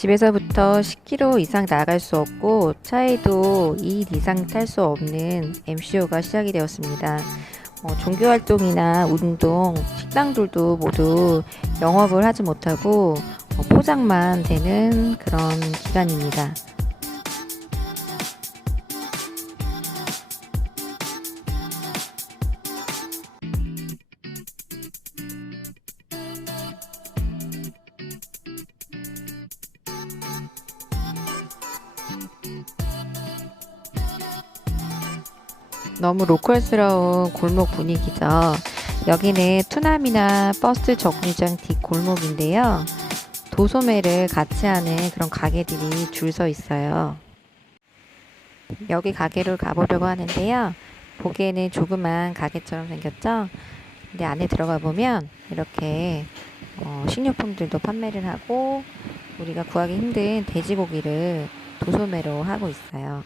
집에서부터 10km 이상 나갈 수 없고 차에도 2인 이상 탈 수 없는 MCO가 시작이 되었습니다. 어, 종교 활동이나 운동, 식당들도 모두 영업을 하지 못하고 어, 포장만 되는 그런 기간입니다. 너무 로컬스러운 골목 분위기죠. 여기는 투남이나 버스 정류장 뒷 골목인데요. 도소매를 같이 하는 그런 가게들이 줄 서 있어요. 여기 가게로 가보려고 하는데요. 보기에는 조그만 가게처럼 생겼죠? 근데 안에 들어가 보면 이렇게 어, 식료품들도 판매를 하고 우리가 구하기 힘든 돼지고기를 도소매로 하고 있어요.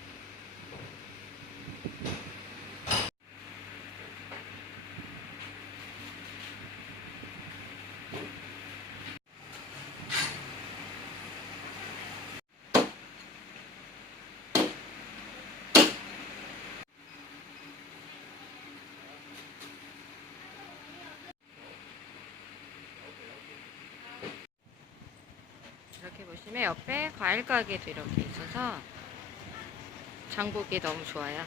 보시면 옆에 과일 가게도 이렇게 있어서 장보기 너무 좋아요.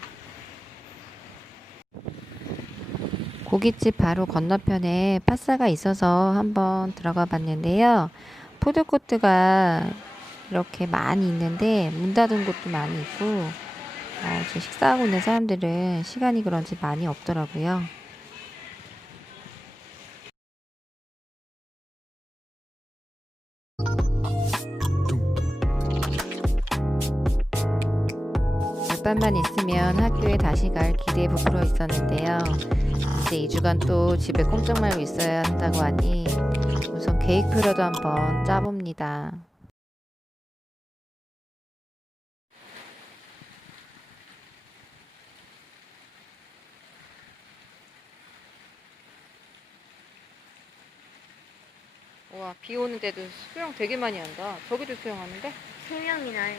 고깃집 바로 건너편에 파사가 있어서 한번 들어가 봤는데요. 푸드코트가 이렇게 많이 있는데 문 닫은 곳도 많이 있고 어, 식사하고 있는 사람들은 시간이 그런지 많이 없더라고요. 물밤만 있으면 학교에 다시 갈 기대에 부풀어 있었는데요. 이제 2주간 또 집에 꼼짝 말고 있어야 한다고 하니 우선 계획표라도 한번 짜봅니다. 와, 비 오는데도 수영 되게 많이 한다. 저기도 수영하는데? 생명이날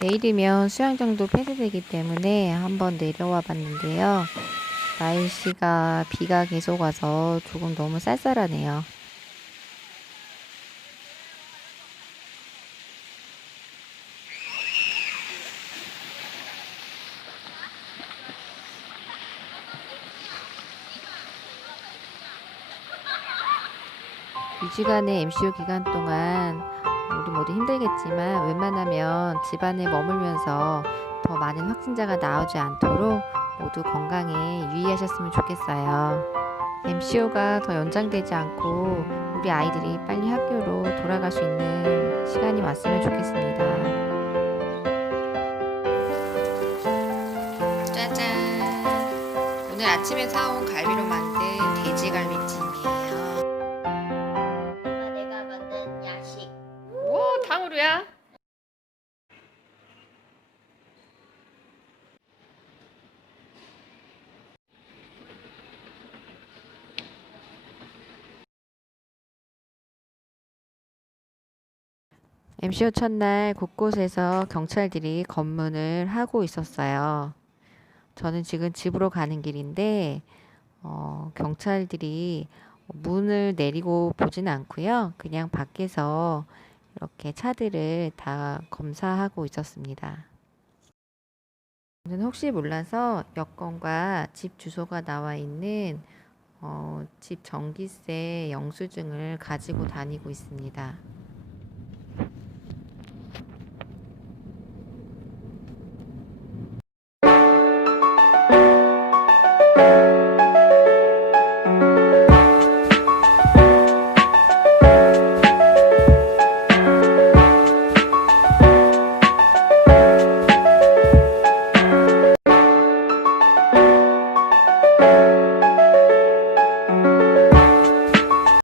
내일이면 수영장도 폐쇄되기 때문에 한번 내려와 봤는데요. 날씨가 비가 계속 와서 조금 너무 쌀쌀하네요. 이주간의 MCU 기간 동안 우리 모두 힘들겠지만 웬만하면 집안에 머물면서 더 많은 확진자가 나오지 않도록 모두 건강에 유의하셨으면 좋겠어요. MCO가 더 연장되지 않고 우리 아이들이 빨리 학교로 돌아갈 수 있는 시간이 왔으면 좋겠습니다. 짜잔! 오늘 아침에 사온 갈비로 만든 MCO 첫날 곳곳에서 경찰들이 검문을 하고 있었어요. 저는 지금 집으로 가는 길인데, 어, 경찰들이 문을 내리고 보진 않고요. 그냥 밖에서 이렇게 차들을 다 검사하고 있었습니다. 저는 혹시 몰라서 여권과 집 주소가 나와 있는 어, 집 전기세 영수증을 가지고 다니고 있습니다.